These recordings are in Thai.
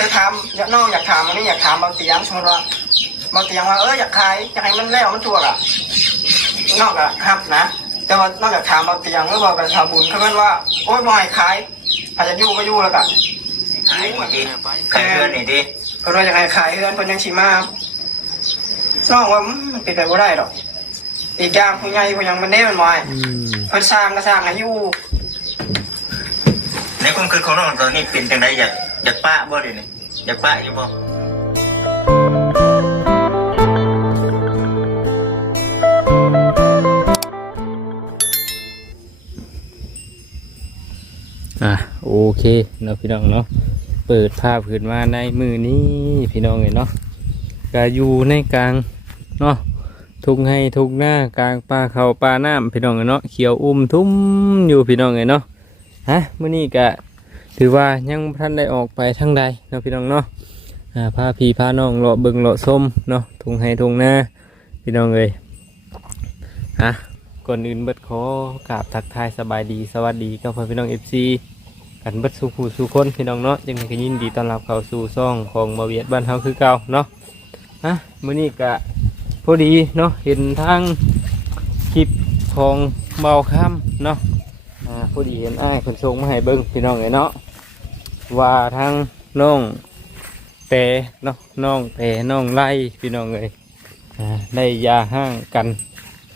จะถามน้องอยากถามอันนี้อยากถามเบาเตียงสมมติว่าเบาเตียงว่าอยากขายอยากให้มันแล้วมันทั่วอ่ะนอกจากครับนะแต่ว่านอกจากถามเบาเตียงหรือว่าไปทำบุญเขาเป็นว่าโอ๊ยบ่อยขายอาจจะยู่ก็ยู่แล้วกันขายดีขายเพื่อนนี่ดิเพราะว่าอยากให้ขายเพื่อนเพิ่นยังชิมาน้องว่ามันเป็นไปบ่ได้หรอกอีกอย่างผู้ใหญ่ผู้ยังมันเน่มันบ่อยเพิ่นสร้างก็สร้างให้อยู่ในความคิดของน้องตอนนี้เป็นจังไดอยากป้าบ่ดิเนี่ยอยากป้าอยู่บ่โอเคเนาะพี่น้องเนาะเปิดภาพขึ้นมาในมือนี้พี่น้องเลยเนาะก็อยู่ในกลางเนาะทุ่งให้ทุ่งหน้ากลางป่าเขาป่าน้ำพี่น้องเลยเนาะเขียวทุ่มอยู่พี่น้องเลยเนาะมื้อนี้ก็ถือว่ายังท่านได้ออกไปทางใดเนาะพี่น้องเนาะพาพี่พาน้องเลาะเบิ่งเลาะส้มเนาะทุ่งให้ทุ่งหน้าพี่น้องเลยก่อนอื่นเบิดขอกราบทักทายสบายดีสวัสดีกับพี่น้อง FC กันเบิดสู่ผู้สู่คนพี่น้องเนาะยังไงก็ยินดีต้อนรับเข้าสู่ซ่องของบ่าวเวียดบ้านเฮาคือเก่าเนาะมื้อนี้ก็พอดีเนาะเห็นทางคลิปของเบาค่ำเนาะพอดีเห็นอ้ายเพิ่นส่งมาให้เบิ่งพี่น้องเนาะว่าทางน้องเตเนาะน้องเตน้องไล่พี่น้องได้ยาห้างกัน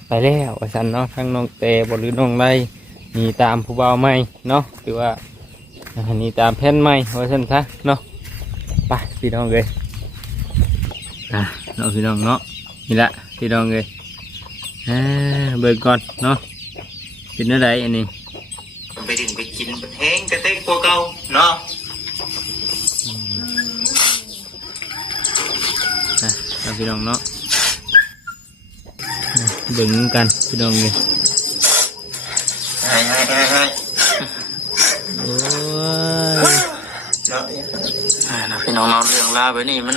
ไปแล้วว่าซั่นเนาะทั้งน้องเตบ่หรือน้องไล่มีตามผู้บ่าวใหม่เนาะหรือว่านี่ตามแผ่นใหม่ว่าซั่นซะเนาะไปพี่น้องเนาะพี่น้องเนาะนี่ละพี่น้องเบิ่งก่อนเนาะเป็นอะไรอันนี้ไปดึงไปกินแห้งกระเตงตัวเก่าเนาะเราพี่น้องเนาะเบิ่งกันพี่น้องเลยให้โอ้ยนะพี่น้องเราเรื่องราวไปนี่มัน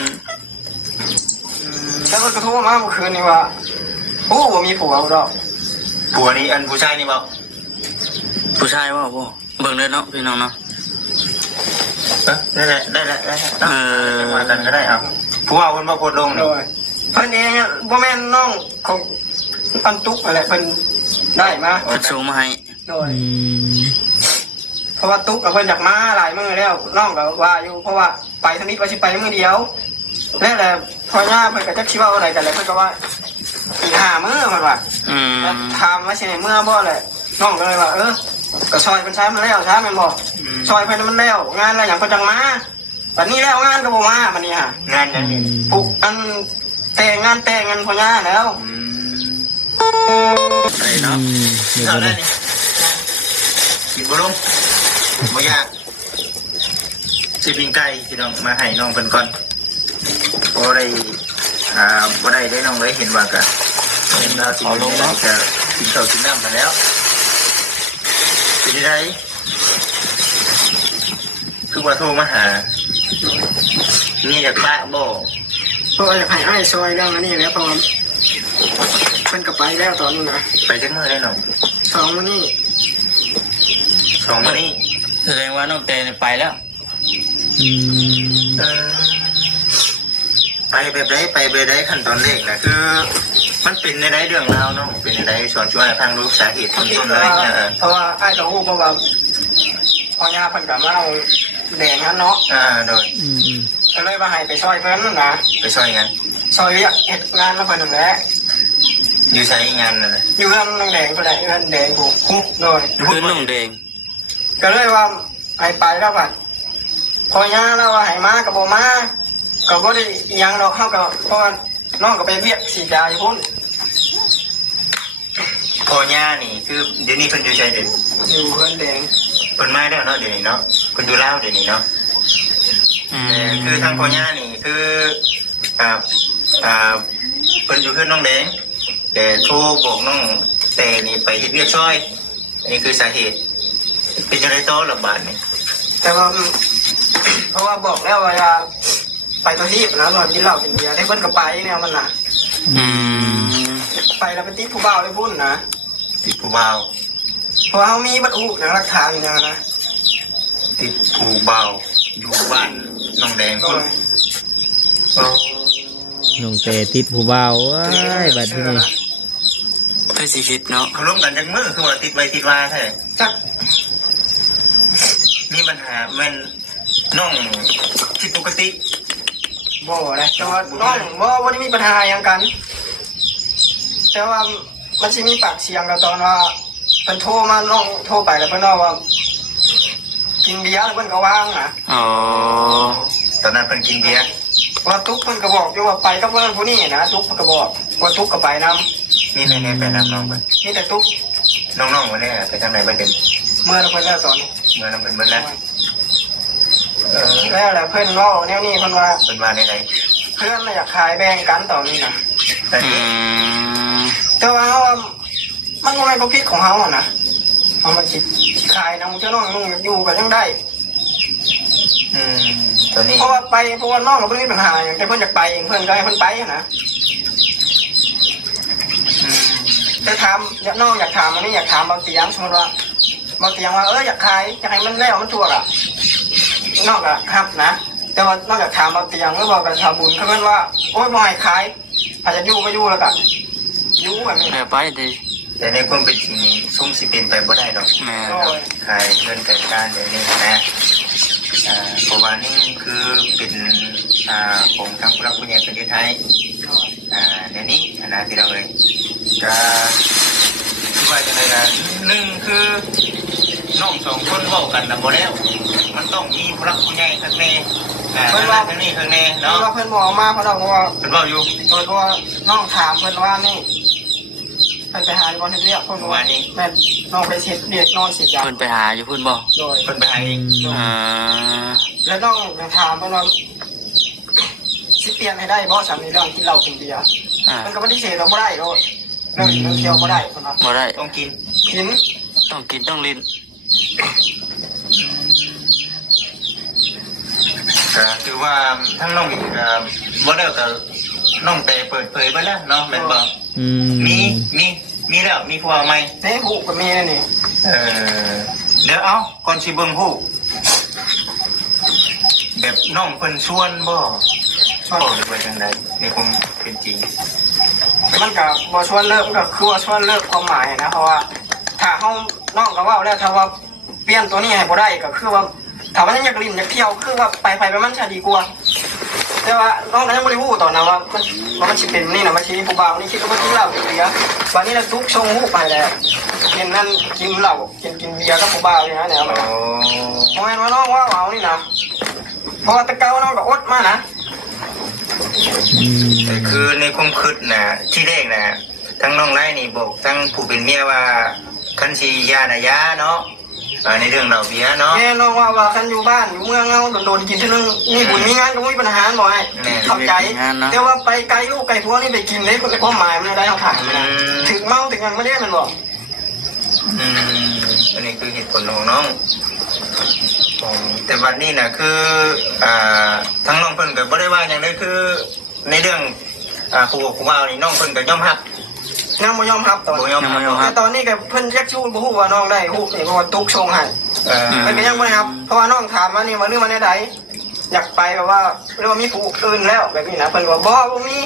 แล้วก็กระทู้มาเมื่อคืนนี่ว่าโอ้บ่มีผัวหรอกผัวนี่อันผู้ชายนี่บ่ผู้ชายว่าพ่อเบิ่งเลยเนาะพี่น้องเนาะได้มากันก็ได้เอาผู้ว่าคนมาโพดลงนี่เพิ่นเองบ่แม่นน้องของปันตุกอะไรเพิ่นได้มาเพิ่นส่งมาให้โดยเพราะว่าตุกกับเพิ่นอยากมาหลายมื้อแล้วน้องก็ว่าอยู่เพราะว่าไปทางนี้ว่าสิไปมื้อเดียวนั่นแหละพอย่าเพิ่นก็จักสิเว้าอะไรกันแล้วเพิ่นก็ว่าอีก5มื้อเพิ่นว่าถามว่าสิให้มื้อบ่แหละน้องก็เลยว่าก็ซอยเพิ่นใช้มันแล้วใช่แม่นบ่ซอยเพิ่นมันแล้วงานอะไรหยังเพิ่นจังมาบัดนี้แล้วงานก็บ่มาบัดนี้งานจังนี้ปุ๊กอันแต่งงานพ่อย่าแล้วไปเนาะเอาได้นี่กินบ่ลงบ่ยากสิปิ้งไก่พี่น้องมาให้น้องเพิ่นก่อนบ่ได้น้องเลยเห็นว่าก็เห็นเราเอาลงเนาะจะกินข้าวกินน้ำกันแล้วเป็นไงคือว่าโทรมาหานี่อยากบ้าบ่เพราะอยากให้อ้ายซอยเรื่องอันนี้แล้วพอเพิ่นก็ไปแล้วตอนนี้นะไปจักมื้อได้น้อง2 มื้อนี้แสดงว่าน้องเตนไปแล้วไปแบบใดขั้นตอนแรกนะคือมันเป็นในใดเรื่องราวเนาะเป็นในใดส่วนช่วยทางรู้สาเหตุต้นเลยเพราะว่าไอ้ต้องรู้เพราะว่าพ่อย่าเพิ่นก็มาเอาแดงนั้นเนาะโดยก็เลยว่าให้ไปช่วยเพิ่นนะไปช่วยงานช่วยเรียกเฮ็ดงานแล้วเพิ่นนั่นแหละอยู่ใช้งานนั่นแหละอยู่กับน้องแดงก็ได้เงินแดงผูกคุกโดยคือน้องแดงก็เลยว่าให้ไปแล้วบัดพ่อย่าแล้วว่าให้มาก็บ่มาก็บ่ได้หยังดอกเฮาก็เพราะว่าน้องก็ไปเวียกสีดาอยู่พุ่นพ่อย่านี่คือเดี๋ยวนี้เพิ่นอยู่ใช้เดี๋ยวอยู่เพิ่นแดงเพิ่นมาแล้วเนาะเดี๋ยวนี้เนาะเพิ่นอยู่ลาวเดี๋ยวนี้เนาะคือทางพ่อย่านี่คือเพิ่นอยู่เพิ่นน้องแดงแต่โทรบอกน้องแต่นี่ไปเฮ็ดเวียกช่วยอันนี้คือสาเหตุเป็นจังได๋ต่อระบาดนี่แต่ว่าเพราะว่าบอกแล้วว่าไปตัวที่นะนอนกินเหล้ากินเบียร์ได้เพิ่นก็ไปเนี่ยมันน่ะไปแล้วไปติดผู้บ่าวได้พุ่นนะติดผู้บ่าวเพราะเขามีบัตรอุอย่างหลักฐานอย่างนะติดผู้บ่าวอยู่บ้าน น้องแดงพุ่นโอ้ น้องแต่ติดผู้บ่าวว้ายบัดนี้ ไปสิคิดเนาะ เขาร่วมกันจังมือคือว่าติดไว้ติดว่าใช่ จัก มีปัญหาแม่นน้องที่ปกติ บ่เลยแต่ว่าน้องบ่ได้มีปัญหาอย่างกัน แต่ว่ามันสิมีปากเสียงกันตอนว่าเพิ่นโทรมาน้องโทรไปแล้วเพิ่นว่ากินเบียร์แล้วเพิ่นก็ว่างนะ อ๋อ ตอนนั้นเพิ่นกินเบียร์ ว่าตุ๊กเพิ่นก็บอกอยู่ว่าไปกับเพิ่นผู้นี้นะตุ๊กเพิ่นก็บอกว่าตุ๊กก็ไปนํ มีใครไปนำน้องเพิ่น มีแต่ตุ๊ก น้องๆวันนี้ไปทางไหนบ้างเด่น เมื่อเพิ่นแล้วตอนนี้ เมื่อนำเพิ่นเบิดแล้วเออ แล้วแหละเพิ่นเว้าแนวนี้เพิ่นว่า เพิ่นว่าในไหน เพื่อนน่ะอยากขายแบ่งกันตอนนี้นะ แต่ อื นี่ ม แต่ว่าเรามันก็ไม่ความผิดของเขาอะนะเอามันสิขายนะมึงจะน้องนุ่งอยู่กันยังได้ ตอนนี้ เพราะว่าน้องก็ไม่มีปัญหาอย่างแต่เพื่อนอยากไปเองเพื่อนก็ให้เพื่อนไปอะนะ แต่ถามน้องอยากถามอันนี้อยากถามบางเตียงสมมติว่าบางเตียงว่าอยากขายอยากให้มันแล้วมันทั่วอะนอกอะครับนะแต่ว่านอกจากถามบางเตียงหรือว่าการทำบุญเขาเพื่อนว่าโอ๊ยบ่ให้ขายอาจจะอยู่ก็อยู่แล้วกันอยู่แบบนี้ เดี๋ยวไปดิ แต่ในความเป็นจริงนี่ซุ่มสิเป็นไปบ่ได้ดอก แม่ โอ้ย ขายเงินแต่การเดี๋ยวนี้นะเพราะว่านี่คือเป็นของทางผู้รับผู้ใหญ่ประเทศไทยเดี๋ยวนี้นะที่เราเลยก็คิดว่าจะไงนะหนึ่งคือน้องสองคนเว้ากันนะบ่แล้วมันต้องมีผู้รับผู้ใหญ่ข้างในข้างนี้ข้างใน เนาะ เนาะ เพื่อนบอกมาเพราะเราบอกว่า เป็นเว้าอยู่ โดยว่าน้องถามเพื่อนว่านี่เพื่อนไปหาอยู่บนเรียกเพื่อนว่าแม่น้องไปเช็ดเรียกนอนเสียยา เพิ่นไปหาอยู่พุ่นบ่ โดย เพิ่นไปหาเอง อ่า แล้วน้องยังถามเพื่อนว่าสิเปลี่ยนให้ได้บ่สามีเรื่องกินเหล้ากินเบียร์ อ่า มันก็ไม่ได้เสียเราไม่ได้โดยเรื่องเที่ยวไม่ได้คนนั้น บ่ได้ ต้องกิน กิน ต้องกินต้องลิ้น ก็คือว่าทั้งน้องอีกบ่ได้กับน้องแต่เปิดเผยไปแล้วเนาะแม่นบ่ มีแล้วมีผู้เอาไหม เฮ้ยผูกกับเมียนี่ เดี๋ยวเอาก่อนสิเบิ่งผู้แบบน้องเพิ่นชวนบ่ชอบหรือว่าจังไดในความเป็นจริง มันกับบอชวนเลิกก็คือว่าชวนเลิกความหมายนะเพราะว่าถ้าเขาน้องก็ว่าแล้วถ้าว่าเปลี่ยนตัวนี้ให้บ่ได้ก็คือว่าถ้าว่ายังอยากลิ้นอยากเที่ยวคือว่าไปมันจะดีกว่าแต่ว่าน้องก็ยังไม่ได้พูดตอนนั้นว่ามันสิเป็นนี่นะมันสิมีผู้บ่าวนี่คิดว่ากินเหล้ากินเบียร์วันนี้เราทุกชงหูไปแล้วกินนั่นกินเหล้ากินเบียร์กับผู้บ่าวเนี่ยนะเนี่ย โอ้ เพราะงั้นว่าน้องว่าเอานี่นะเพราะว่าตะเกาน้องก็อดมานะ แต่คือในความคิดน่ะที่แรกน่ะทั้งน้องไล่นี่บอกทั้งผู้เป็นเมียว่าคันสิยาน่ะยาเนาะในเรื่องเหล้าเบียร์เนาะ แม่น้องว่าคันอยู่บ้านอยู่เมืองเงาโดนกินทีนึงมีบุญมีงานก็ไม่มีปัญหาบ่อยเข้าใจแต่ว่าไปไกลลูกไกลพัวนี่ไปกินเลยคนความหมายมันได้เอาถ่ายมันถึงเมาถึงยังไม่ได้มันบอก อันนี้คือเหตุผลของน้องแต่วันนี้นะคือทั้งน้องเพิ่นก็บ่ได้ว่าอย่างใดคือในเรื่องผู้บอกผู้ว่านี่น้องเพิ่นก็ยอมรับ ยังไม่ยอมรับตอน บ่ยอมรับ แต่ตอนนี้กับเพิ่นยักชู้บ่ฮู้ว่าน้องได้ฮู้นี่เพราะว่าตุกชงให้ มันก็ยังไม่ครับเพราะว่าน้องถามว่านี่มาเรื่องมาในใดอยากไปแบบว่าเรื่องว่ามีผู้อื่นแล้วแบบนี้นะเพิ่นว่าบ่มี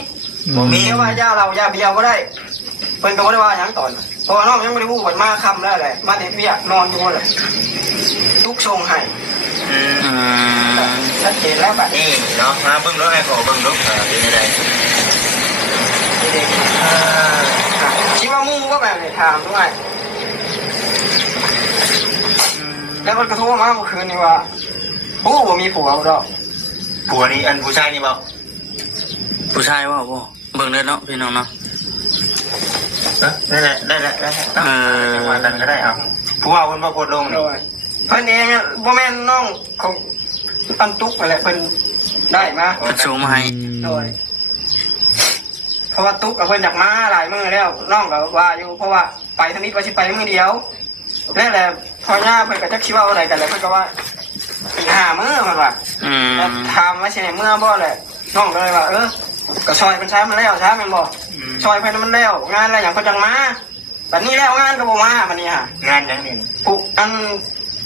มี เรียกว่าย่าเราย่าเบียร์ก็ได้เพิ่นก็ไม่ได้ว่าอย่างตอนเพราะว่าน้องยังไม่ได้พูดมันมาคำแล้วแหละมาเด็กเบี้ยนอนอยู่เลยทุกชงให้ อืม ชัดเจนแล้วแบบ นี่เนาะมาเบิ่งรถไอ้ขอเบิ่งรถเป็นยังไง เด็กคิดว่ามู่ก็แบบนี้ถามด้วยแล้วมันกระทบมาเมื่อคืนนี่ว่าผู้บ่มีผัวเรา ผัวนี่อันผู้ชายนี่บ่ ผู้ชายว่าบ่เบิ่งได้เนาะพี่น้องเนาะ ได้มากันก็ได้เอาผู้ว่าเพิ่นบ่โพดลง โด นี่ ยเพิ่นเองบ่แม่นน้องของปันตุกอะไรเพิ่นได้มา เพิ่นส่งมาให้ โดยเพราะว่าตุ๊กกับเพิ่นอยากมาหลายมื้อแล้วน้องก็ว่าอยู่เพราะว่าไปทางนี้ว่าสิไปมื้อเดียวนั่นแหละพอย่าเพิ่นก็จักคิดว่าอะไรกันแล้วเพิ่นก็ว่าอีก5มื้อเพิ่นว่า อืม แล้วถามว่าสิให้มื้อบ่แหละน้องก็เลยว่าก็ซอยเพิ่นใช้มันแล้วใช้มันบ่ซอยเพิ่นมันแล้วงานอะไรหยังเพิ่นจังมาบัดนี้แล้วงานก็บ่มาบัดนี้ฮะ งานยังนี่ ปุ๊อัน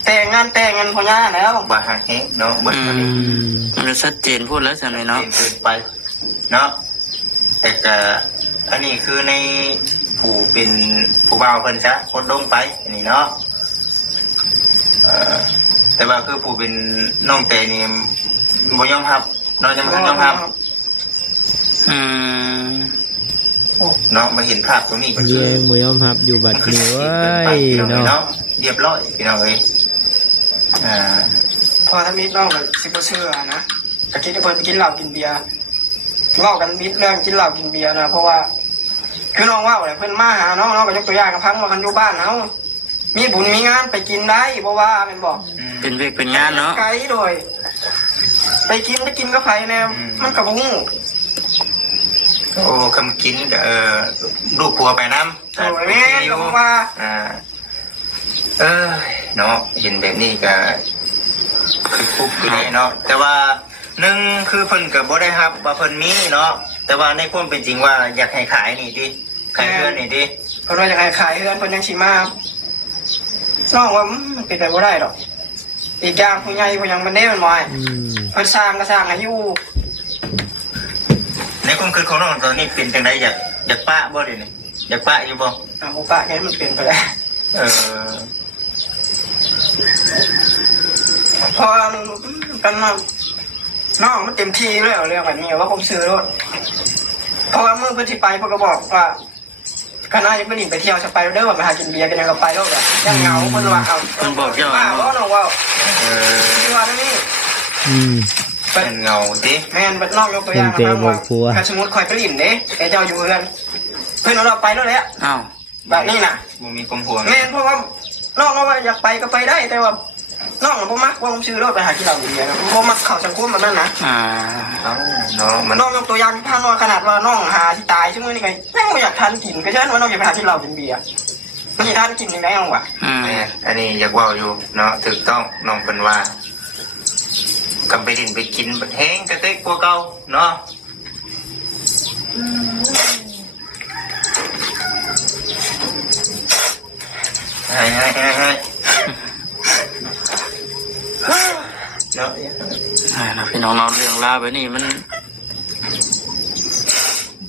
แต่งงานพ่อย่าแล้ว บ่หักแฮงเนาะบ่ อืมมันชัดเจนพูดแล้วใช่ไหมเนาะ เกินไปเนาะแต่ก็อันนี้คือในผู้เป็นผู้บ่าวเพิ่นซะคนลงไปอันนี้เนาะแต่ว่าคือผู้เป็นน้องเตนี่บ่ยอมรับน้องยังบ่ยอมรับ อืม เนาะมาเห็นภาพตรงนี้ก็คื แย อง บ่ยอมรับอยู่บัดนี้เว้ย เนาะ เนาะ เรียบร้อยพี่น้องเอ้ย พอถ้ามิดน้องแบบสิบเชื่อนะกะคิดว่าเพิ่นไปกินเหล้ากินเบียร์เล่ากันมิดเรื่องกินเหล้ากินเบียร์นะเพราะว่าคือน้องว่าอะไรเพิ่นมาหาน้องก็ยกตัวอย่างกับพังว่ากันอยู่บ้านเฮามีบุญมีงานไปกินได้เพราะว่าเป็นบอก เป็นเวกเป็นงานเนาะ ไกลโดยไปกินก็ไผแน่มันก็บ่ฮู้ โอ้คำกินกับลูกผัวไปน้ำ โอ้ยแม่ก็บ่ว่า เนาะเห็นแบบนี้ก็คือปุ๊บคือได้เนาะแต่ว่าหนึ่งคือเพิ่นกับบ่ได้ครับว่าเพิ่นมีเนาะแต่ว่าในความเป็นจริงว่าอยากให้ขายนี่ดิขายเพื่อนนี่ดิ เพิ่นว่าอยากให้ขายเฮือนเพิ่นยังสิมาน้องว่ามันเป็นไปบ่ได้ดอกอีกอย่างผู้ใหญ่ผู้ยังมันได้มันบ่ให้ อืม เพิ่นสร้างก็สร้างให้อยู่ ในความคิดของน้องตอนนี้เป็นจังไดอยากป้าบ่เดี๋ยวนี้อยากป้าอยู่บ่ บ่ปะแค่มันเป็นไปแล้ว พอกันน้องมันเต็มที่เลยเรื่องแบบนี้ว่าผมซื้อรถเพราะว่าเมื่อเพื่อนที่ไปพวกก็บอกว่าคณะยังไม่หนีไปเที่ยวจะไปเด้อว่าไปหากินเบียร์กันยังก็ไปแล้วแบบยังเหงาคนว่าเอาป้าว่าน้องว่าที่ว่านี่ อืม เป็นเงาดิ แม่นบัดน้องยกตัวอย่างนะครับว่าถ้าสมมติคอยไปหลินเด้ไอ้เจ้าอยู่เพื่อนเพื่อนเราไปแล้วแหละ อ้าว แบบนี้น่ะ บ่มีความห่วง แม่นเพราะว่าน้องว่าอยากไปก็ไปได้แต่ว่าน้องผมมักว่าผมซื้อรถไปหาที่เราเบียร์นะผมมักเขาสังคมแบบนั้นนะ เนาะมัน น้องยกตัวอย่างพาน้องขนาดว่าน้องหาที่ตายชั่วโมงนี้ไงแม่งไม่อยากทานกินก็ใช่ว่าน้องอยากไปหาที่เรากินเบียร์ไม่อยากทานกินยังไงน้องวะ อันนี้อยากว่าอยู่เนาะถูกต้องน้องเป็นว่ากำไปดินไปกินแห้งกระเตกกว่าเก่าเนาะให้เนาะ นะพี่น้องเราเรื่องราวแบบนี้มัน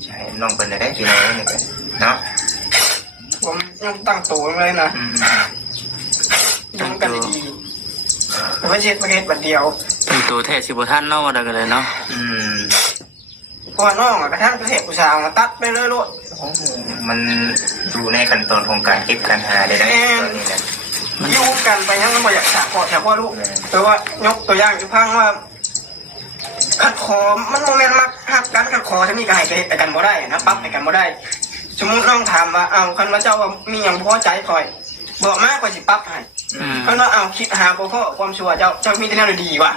ใช่น้องเป็นได้กี่น้อยนี่กันเนาะ ผมยังตั้งตัวเลยนะยังกันดีๆผมไม่ใช่ประเทศบัดเดียว เป็นตัวแท้สิบท่านเนาะว่าได้กันเลยเนาะ เพราะว่าน้องกระทั่งประเทศผู้ชายมาตัดไปเลยลูก มันอยู่ในขั้นตอนของการเก็บการหาได้ตอนนี้นะ ยุ่งกันไปยังไม่อยากสาขอแต่ว่าลูกแต่ว่ายกตัวอย่างอยู่พังว่าขัดคอมันโมเมนต์มักหักกันขัดคอจะมีการให้ไปกันบ่ได้นะปั๊บไปกันบ่ได้สมมติน้องถามว่าเอาคันว่าเจ้าว่ามีอย่างพอใจคอยบอกมากกว่าสิปั๊บให้คันว่าเอาคิดหาบ่พอความชัวเจ้ามีแต่แนวดีว่ะ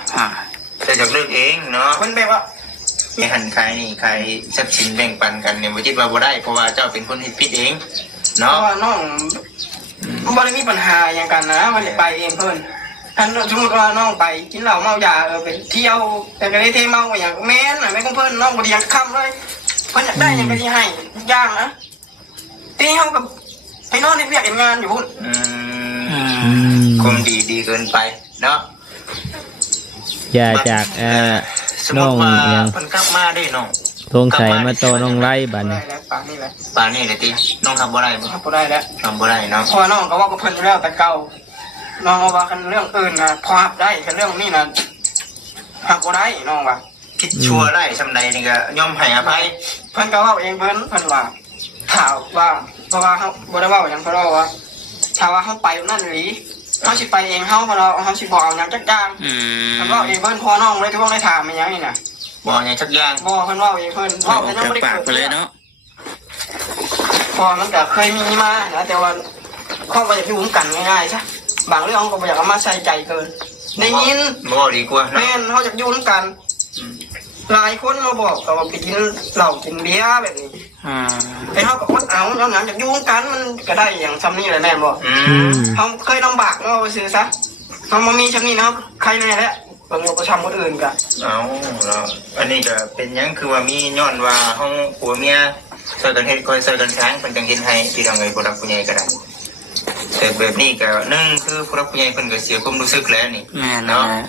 แต่จากเลือกเองเนาะ มันแบบว่า ไม่หันใครนี่ใครทรัพย์สินแบ่งปันกันเนี่ยไม่คิดว่าบ่ได้เพราะว่าเจ้าเป็นคนที่ผิดเอง เพ เนาะ ราะว่าน้องบ่ได้มีปัญหาอย่างกันนะมันไปเองเพิ่นท่านสมมติว่าน้องไปกินเหล้าเมายาไปเที่ยวแต่ก็ได้เทเมาอย่างแม่นน่ะแม่ของเพิ่นน้องบ่ได้อยากค้ำเลยเพิ่นอยากได้ยังก็สิให้ทุกอย่างนะตีเฮากับไปนอนในเวียกงานอยู่พุ่น คงดีเกินไปเนาะ อย่าจากสมมติว่าเพิ่นกลับมาได้น้อง ทงใส่มาโตน้องไล่บัดนี้ ได้แล้วปากนี่แหละ ป่านนี้เลยติน้องทำบ่ได้บ่ บ่ได้แล้ว ทำบ่ได้เนาะ เพราะน้องก็ว่ากับเพิ่นอยู่แล้วแต่เก่าน้องว่าคันเรื่องอื่นน่ะพอรับได้คันเรื่องนี้น่ะหักบ่ได้น้องว่า คิดชั่วได้ซำใดนี่ก็ยอมให้อภัย เพิ่นก็เว้าเองเพิ่นว่าถามว่าเพราะว่าเฮาบ่ได้เว้าหยังเพิ่นว่าถ้าว่าเฮาไปนั่นหรือเฮาสิไปเองเฮาบ่เฮาสิบ่เอาหยังจักอย่างเพิ่นเว้าเองเพิ่นพอน้องเลยที่ว่าได้ถามมันหยังนี่น่ะ บ่อย่างชักอย่าง บ่เพิ่นเว้าเองเพิ่นเว้าแต่ยังบ่ได้ ปาก เกิด ไปเลยเนาะ พอมันก็เคยมีมานะแต่ว่าเขาบ่อยากอยู่ร่วมกันง่ายๆใช่บางเรื่องเขาก็บ่อยากเอามาใส่ใจเกินได้ยิน บ่ดีกว่าเนาะ แม่นเขาอยากอยู่ร่วมกันหลายคนมาบอกก็ว่าไปกินเหล้ากินเบียร์แบบนี้แต่เขาก็อดเอาย้อนหลังอยากอยู่ร่วมกันมันก็ได้อย่างซ้ำนี่แหละแม่นบอกเขาเคยลำบากเนาะไปซื้อซะเขามามีซ้ำนี่นะครับใครแน่แหละบางคนก็ทำคนอื่นกัน เอาเนาะอันนี้ก็เป็นหยังคือว่ามีย้อนว่าเฮาผัวเมียช่วยกันเฮ็ดคอยช่วยกันช้างเพิ่นจังเฮ็ดให้พี่น้องเอ้ยผู้รักผู้ใหญ่ก็ได้ แต่แบบนี้ก็นึ่งคือผู้รับผู้ใหญ่เพิ่นก็เสียความรู้สึกแล้วนี่ แม่น เนาะ นะ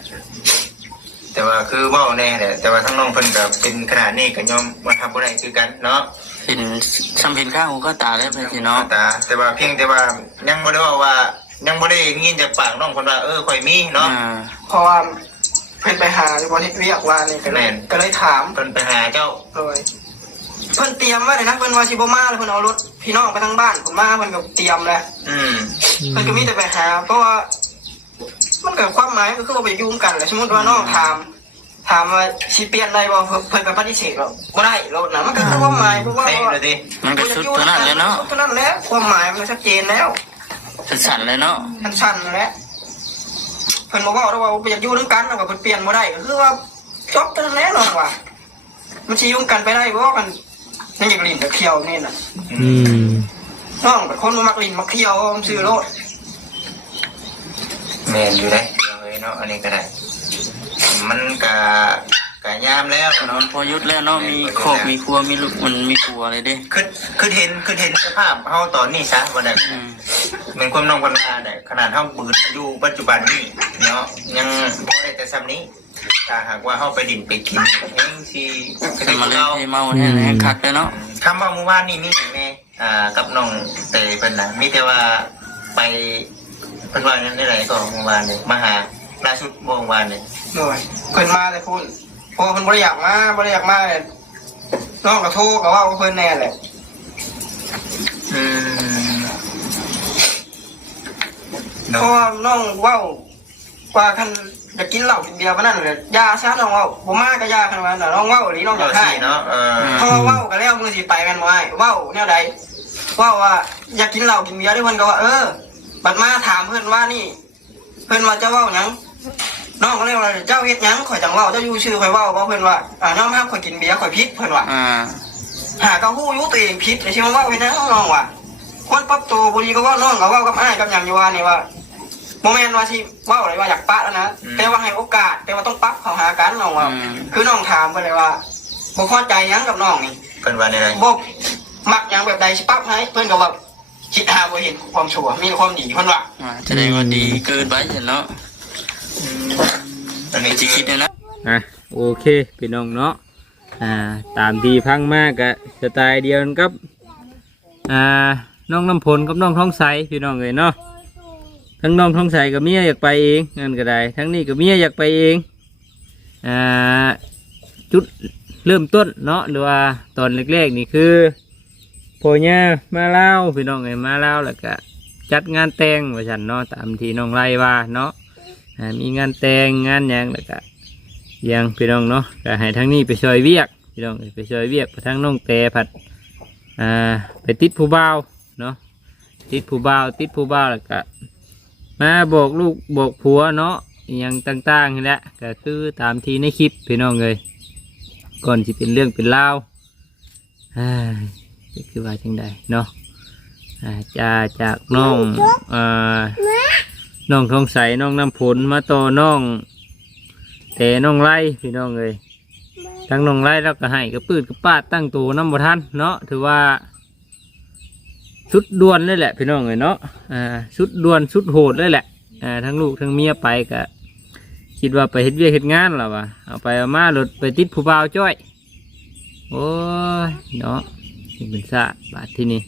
แต่ว่าคือเว้าแน่แหละแต่ว่าทั้งน้องเพิ่นก็เป็นขนาดนี้ก็ยอมมาทำบ่ได้คือกันเนาะ เห็นซ้ำเห็นข้างหูก็ตาแล้วพี่น้อง ตาแต่ว่าเพียงแต่ว่ายังบ่ได้ว่ายังบ่ได้ยินจากปากน้องเพิ่นว่าข่อยมีเนาะ เพราะว่าเพิ่นไปหาอยู่บนเฮ็ดเวียกว่านี่ก็เลยถาม เพิ่นไปหาเจ้า เลยเพิ่นเตรียมไว้เลยนะเพิ่นว่าสิบ่มาเลยเพิ่นเอารถพี่น้องไปทั้งบ้านเพิ่นมาเพิ่นก็เตรียมแล้ว เพิ่นก็มีแต่ไปหาเพราะว่ามันเกิดความหมายก็คือว่าไปยุ่งกันแหละสมมุติว่าน้องถามว่าสิเปลี่ยนได้บ่เพิ่นก็ปฏิเสธว่าบ่ได้รถน่ะมันก็คือความหมายเพราะว่า เลยดิ มันก็สุดตัวนั้นเลยเนาะ ตัวนั้นแหละความหมายมันชัดเจนแล้ว สั่นเลยเนาะ มันสั้นแล้วเพิ่นบอกว่าเราไปอยู่ด้วยกันเราก็เพิ่นเปลี่ยนบ่ได้ก็คือว่าจบตัวนั้นแล้วน้องว่ามันสิยุ่งกันไปได้บ่กันนี่อยากลิ้นกับเคี้ยวนี่น่ะ น้องเป็นคนมักลิ้นมักเคี้ยวมันซื้อรถ แม่นอยู่ได้เนาะอันนี้ก็ได้มันก็ยามแล้ว นอนพอยุดแล้วเนาะมีครอบมีครัวมีลูกมันมีครัวอะไรเด้ คือเห็นสภาพเฮาตอนนี้ซะบ่ได้เหมือนความน้องคนมาได้ขนาดเฮาบืนอยู่ปัจจุบันนี้เนาะยังบ่ได้แต่ซ้ำนี้ถ้าหากว่าเฮาไปดินไปกินแห่งสิคือ มาเล่น เรา ให้เมาแห้งคักเลยเนาะ คำว่าเมื่อวานนี้มีแม่กับน้องเตยเพิ่นน่ะมีแต่ว่าไปเพิ่นว่างั้นได้ไหนก็เมื่อวานนี่มาหาล่าสุดเมื่อวานนี่ หน่อยเพิ่นมาแต่พูดเพราะว่าเพิ่นบ่ได้อยากมาเลยน้องก็โทรก็ว่าเพิ่นแน่แหละ เพราะว่าน้องเว้าว่าคันจะกินเหล้ากินเบียร์มานั่นเลยยาซะน้องเว้าบ่มาก็ยาคันว่าน่ะน้องเว้าหรือน้องอยากให้ เนาะเพราะว่าเว้ากันแล้วมือสิไปกันบ่ได้เว้าแนวใดเว้าว่าอยากกินเหล้ากินเบียร์ด้วยเพิ่นก็ว่าบัดมาถามเพิ่นว่านี่เพิ่นว่าจะเว้าหยังน้องก็เลยว่าเจ้าเฮ็ดหยังข่อยจังเว้าเจ้าอยู่ชื่อข่อยเว้าบ่เพิ่นว่าน้องครับข่อยกินเบียร์ข่อยผิดเพิ่นว่าหาก็ฮู้อยู่ตัวเองผิดแต่สิมาเว้าเฮ็ดหยังน้องว่าคนปรับตัวบ่ดีก็เว้าน้องก็เว้ากับอ้ายกับหยังอยู่ว่านี่ว่าโมเมนต์ว่าที่ว่าอะไรว่าอยากปะแล้วนะแต่ว่าให้โอกาสแต่ว่าต้องปรับเขาหากันน้องว่าคือน้องถามไปเลยว่าบ่พอใจยังกับน้องนี่ เพิ่นว่าได้ได บ่มักยังแบบใดสิปรับให้เพิ่นก็ว่าคิดหาบ่เห็นความชั่วมีความดีเพิ่นว่า จะได้ว่าดีเกินไปเนาะ อันนี้ สิคิดนะ โอเคพี่น้องเนาะตามที่พังมากกะสไตล์เดียวกันกับน้องน้ำพลกับน้องท้องใสพี่น้องเลยเนาะทั้งน้องท้องใสกับเมียอยากไปเองนั่นก็ได้ทั้งนี้กับเมียอยากไปเองจุดเริ่มต้นเนาะหรือว่าตอนแรกๆนี่คือพ่อเนี่ยมาเล่าพี่น้องเลยมาเล่าแล้วก็จัดงานแต่งว่าฉันเนาะตามที่น้องไล่ว่าเนาะมีงานแต่งงานยังแล้วก็ยังพี่น้องเนาะก็ให้ทั้งนี้ไปช่วยเวียกพี่น้องไปช่วยเวียกไปทั้งน้องแต่ผัดไปติดผู้บ่าวเนาะติดผู้บ่าวแล้วก็มาบอกลูกบอกผัวเนาะยังต่างๆนี่แหละก็คือตามที่ในคลิปพี่น้องเลยก่อนที่เป็นเรื่องเป็นราวนี่คือว่าจังใดเนาะจากน้องน้องทองใสน้องน้ำผลมาต่อน้องแต่น้องไล่พี่น้องเลยทั้งน้องไล่แล้วก็ให้กระปืดกระปาดตั้งตัวน้ำบ่ทันเนาะถือว่าชุดด่วนเลยแหละพี่น้องเลยเนาะชุดด่วนชุดโหดเลยแหละทั้งลูกทั้งเมียไปก็คิดว่าไปเฮ็ดเวียกเฮ็ดงานหรอวะเอาไปเอามาหลุดไปติดผู้บ่าวจ้อยโอ้ยเนาะเป็นซะบาดที่นี่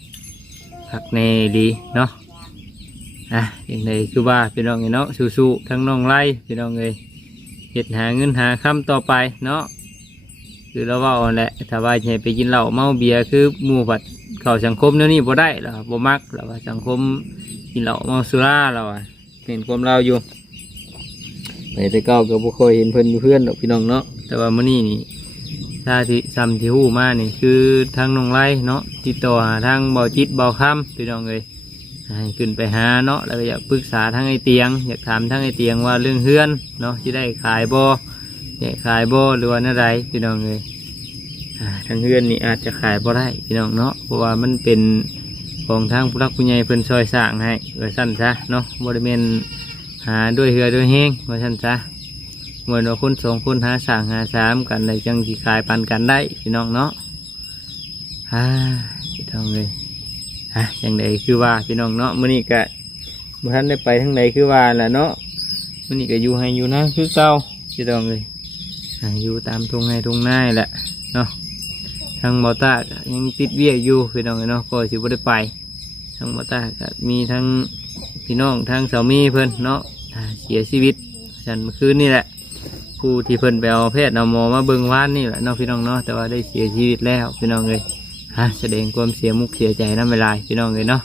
ผักในดีเนาะอย่างไรคือว่าพี่น้องเนาะสู้ๆทั้งน้องไล่พี่น้องเลยเฮ็ดหาเงินหาคำต่อไปเนาะคือเราว่าแหละถ้าว่าจะไปกินเหล้าเมาเบียร์คือหมู่ผัดเข้าสังคมเดี๋ยวนี้บ่ได้หรอบ่มักหรอว่าสังคมกินเหล้าเมาสุราหรอว่าเห็นความเราอยู่ไปแต่เก่าก็บ่เคยเห็นเพิ่นเพื่อนดอกพี่น้องเนาะแต่ว่ามื้อนี้นี่ถ้าที่ซ้ำที่ฮู้มานี่คือทางน้องไล่เนาะติดต่อหาทางเบาจิตเบาค่ำพี่น้องเลยให้ขึ้นไปหาเนาะแล้วก็อยากปรึกษาทางไอเตียงอยากถามทางไอเตียงว่าเรื่องเฮือนเนาะที่ได้ขายบ่ขายบ่หรือว่าอะไรพี่น้องเลยทางเฮือนนี่อาจจะขายบ่ได้พี่น้องเนาะเพราะว่ามันเป็นของทางผู้รักผู้ใหญ่เพิ่นซอยสร้างให้ว่าซั่นซะเนาะบ่ได้แม่นหาด้วยเหือด้วยแห้งว่าซั่นซะเหมือนว่าคนสองคนหาสร้างหาสามกันเลยจังสิขายปันกันได้พี่น้องเนาะพี่น้องเลยอย่างใดคือว่าพี่น้องเนาะมื้อนี้ก็ บ่ทันได้ไปทางใดคือว่าแหละเนาะมื้อนี้ก็อยู่ให้อยู่นะคือเก่าพี่น้องเลยอยู่ตามทุ่งไร่ทุ่งนาแหละเนาะทางบ่ตาก็ยังติดเวียกอยู่พี่น้องเนาะก็สิบ่ได้ไปทางบ่ตาก็มีทั้งพี่น้องทางสามีเพิ่นเนาะเสียชีวิตฉันเมื่อคืนนี่แหละผู้ที่เพิ่นไปเอาแพทย์เอาหมอมาเบิ่งว่านนี่แหละเนาะพี่น้องเนาะแต่ว่าได้เสียชีวิตแล้วพี่น้องเลยแสดงความเสียมุกเสียใจน้ำเวลาพี่น้องเลยเนาะ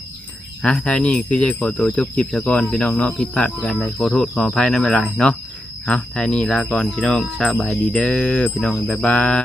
ท้ายนี้คือจะขอตัวจบคลิปซะก่อนพี่น้องเนาะผิดพลาดประการใดขอโทษขออภัยน้ำเวลาเนาะท้ายนี้ลาก่อนพี่น้องสบายดีเด้อพี่น้องบ๊ายบาย